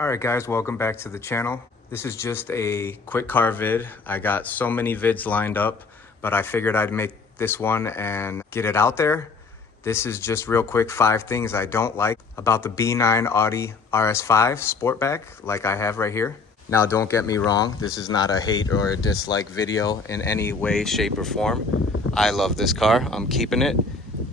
Alright guys, welcome back to the channel. This is just a quick car vid. I got so many vids lined up, but I figured I'd make this one and get it out there. This is just real quick 5 things I don't like about the B9 Audi RS5 Sportback, like I have right here. Now don't get me wrong, this is not a hate or a dislike video in any way, shape, or form. I love this car, I'm keeping it.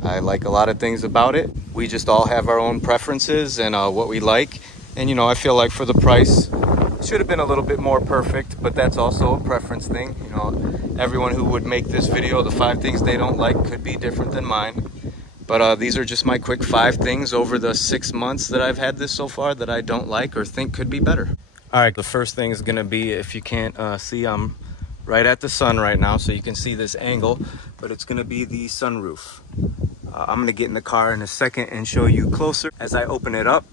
I like a lot of things about it. We just all have our own preferences and what we like. And you know, I feel like for the price, it should have been a little bit more perfect, but that's also a preference thing. You know, everyone who would make this video, the 5 things they don't like could be different than mine. But these are just my quick 5 things over the 6 months that I've had this so far that I don't like or think could be better. All right, the first thing is gonna be, if you can't see, I'm right at the sun right now, so you can see this angle, but it's gonna be the sunroof. I'm gonna get in the car in a second and show you closer as I open it up.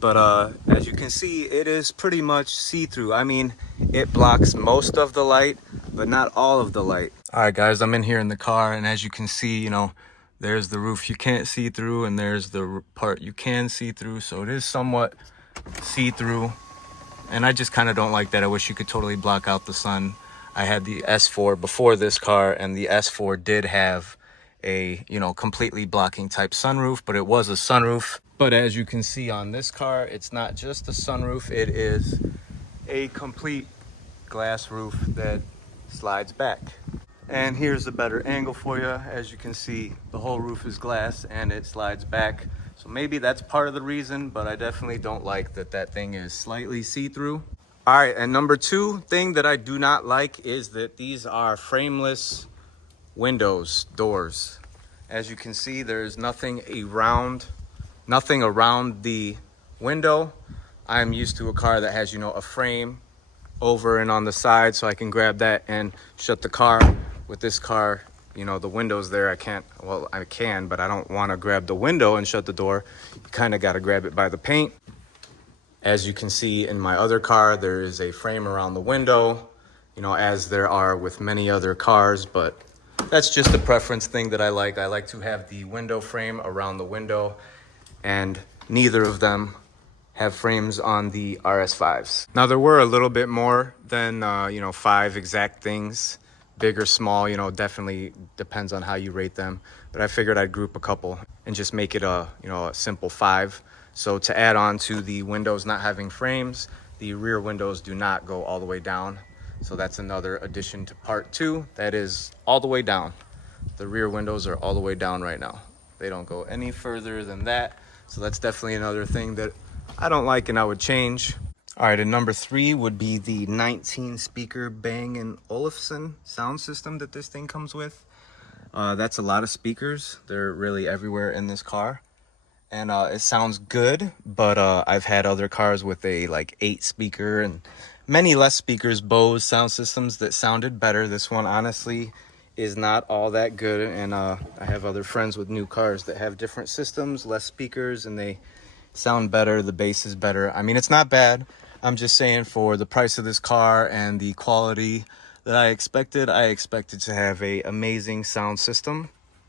But as you can see, it is pretty much see-through. I mean, it blocks most of the light, but not all of the light. All right, guys, I'm in here in the car, and as you can see, you know, there's the roof you can't see through, and there's the part you can see through. So it is somewhat see-through, and I just kind of don't like that. I wish you could totally block out the sun. I had the S4 before this car, and the S4 did have a, you know, completely blocking type sunroof, but it was a sunroof. But as you can see on this car, it's not just a sunroof, it is a complete glass roof that slides back. And here's a better angle for you. As you can see, the whole roof is glass and it slides back. So maybe that's part of the reason, but I definitely don't like that that thing is slightly see-through. All right, and number 2 thing that I do not like is that these are frameless windows, doors. As you can see, there's nothing around the window. I'm used to a car that has, you know, a frame over and on the side, so I can grab that and shut the car. With this car, you know, the window's there. I can't, well, I can, but I don't want to grab the window and shut the door. You kind of got to grab it by the paint. As you can see in my other car, there is a frame around the window, you know, as there are with many other cars, but that's just a preference thing that I like. I like to have the window frame around the window, and neither of them have frames on the RS5s. Now, there were a little bit more than, you know, 5 exact things, big or small, you know, definitely depends on how you rate them. But I figured I'd group a couple and just make it a, you know, a simple 5. So to add on to the windows not having frames, the rear windows do not go all the way down. So that's another addition to part 2. That is all the way down. The rear windows are all the way down right now. They don't go any further than that. So that's definitely another thing that I don't like and I would change. All right, and number 3 would be the 19 speaker Bang & Olufsen sound system that this thing comes with. That's a lot of speakers. They're really everywhere in this car. And it sounds good, but I've had other cars with a like 8 speaker and many less speakers, Bose sound systems that sounded better. This one honestly is not all that good, and I have other friends with new cars that have different systems, less speakers, and they sound better. The bass is better. I mean, it's not bad. I'm just saying, for the price of this car and the quality that I expected to have a amazing sound system.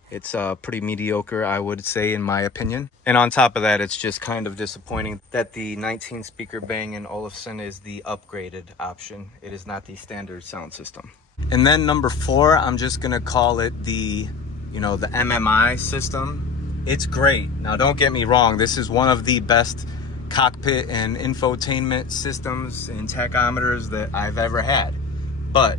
It's pretty mediocre, I would say, in my opinion. And on top of that, it's just kind of disappointing that the 19 speaker Bang & Olufsen is the upgraded option. It is not the standard sound system. And then number 4, I'm just gonna call it the, you know, the MMI system. It's great. Now, don't get me wrong. This is one of the best cockpit and infotainment systems and tachometers that I've ever had. But,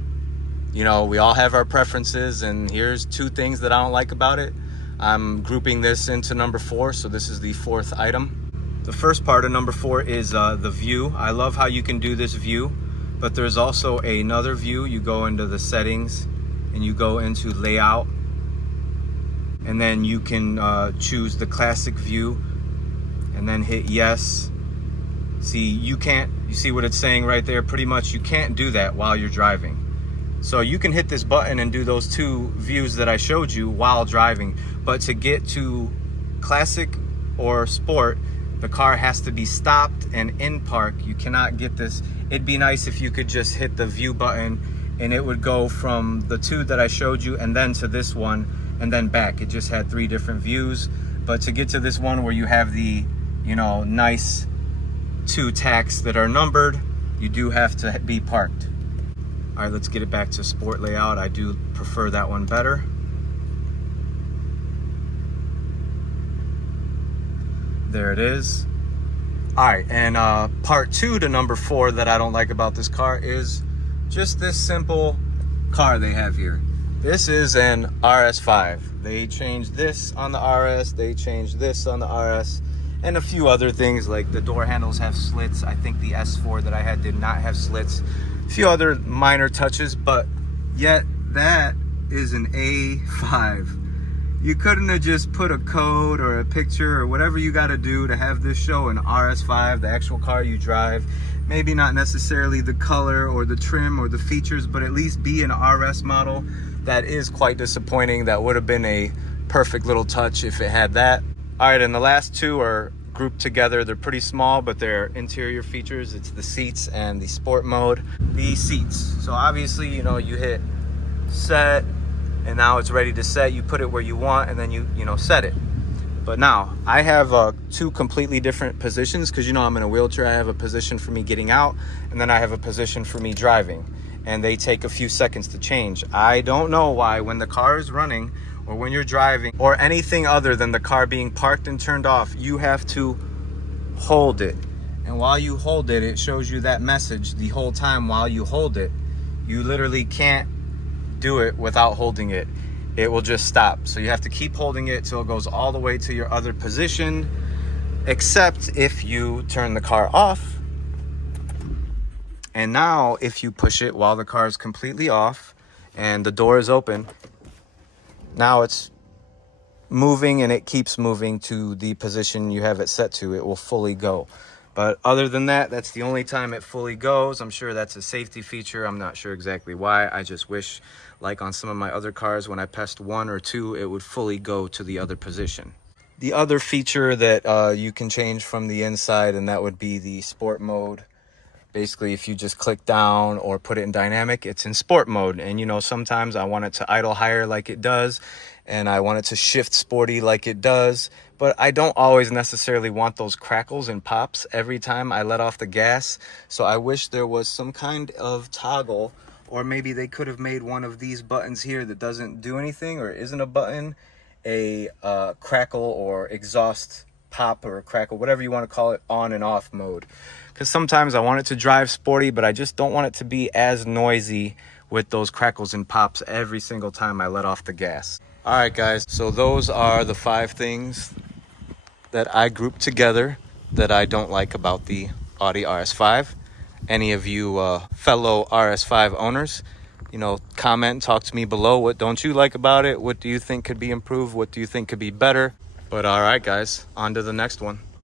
you know, we all have our preferences, and here's 2 things that I don't like about it. I'm grouping this into number 4, so this is the 4th item. The first part of number 4 is the view. I love how you can do this view. But there's also another view. You go into the settings and you go into layout, and then you can choose the classic view and then hit yes. See, you see what it's saying right there? Pretty much you can't do that while you're driving. So you can hit this button and do those 2 views that I showed you while driving, but to get to classic or sport, the car has to be stopped and in park. You cannot get this. It'd be nice if you could just hit the view button and it would go from the 2 that I showed you and then to this one and then back. It just had 3 different views. But to get to this one where you have the, you know, nice 2 tacks that are numbered, you do have to be parked. All right, let's get it back to sport layout. I do prefer that one better. There it is. All right, and part 2 to number 4 that I don't like about this car is just this simple car they have here. This is an RS5. They changed this on the RS, they changed this on the RS, and a few other things like the door handles have slits. I think the S4 that I had did not have slits. A few other minor touches, but yet that is an A5. You couldn't have just put a code or a picture or whatever you got to do to have this show an RS5, the actual car you drive. Maybe not necessarily the color or the trim or the features, but at least be an RS model. That is quite disappointing. That would have been a perfect little touch if it had that. All right, and the last 2 are grouped together. They're pretty small, but they're interior features. It's the seats and the sport mode. The seats. So obviously, you know, you hit set, and now it's ready to set. You put it where you want, and then you set it. But now I have 2 completely different positions, because you know I'm in a wheelchair. I have a position for me getting out, and then I have a position for me driving, and they take a few seconds to change. I don't know why when the car is running or when you're driving or anything other than the car being parked and turned off, you have to hold it. And while you hold it, it shows you that message the whole time while you hold it. You literally can't do it without holding it. It will just stop. So you have to keep holding it till it goes all the way to your other position, except if you turn the car off. And now if you push it while the car is completely off and the door is open, now it's moving and it keeps moving to the position you have it set to. It will fully go. But other than that, that's the only time it fully goes. I'm sure that's a safety feature. I'm not sure exactly why. I just wish, like on some of my other cars, when I pressed 1 or 2, it would fully go to the other position. The other feature that you can change from the inside, and that would be the sport mode. Basically, if you just click down or put it in dynamic, it's in sport mode. And you know, sometimes I want it to idle higher like it does, and I want it to shift sporty like it does. But I don't always necessarily want those crackles and pops every time I let off the gas. So I wish there was some kind of toggle, or maybe they could have made one of these buttons here that doesn't do anything or isn't a button, a crackle or exhaust pop or crackle, whatever you want to call it, on and off mode. Because sometimes I want it to drive sporty, but I just don't want it to be as noisy with those crackles and pops every single time I let off the gas. All right, guys, so those are the 5 things that I grouped together that I don't like about the Audi RS5. Any of you fellow RS5 owners, you know, comment and talk to me below. What don't you like about it? What do you think could be improved? What do you think could be better? But all right, guys, on to the next one.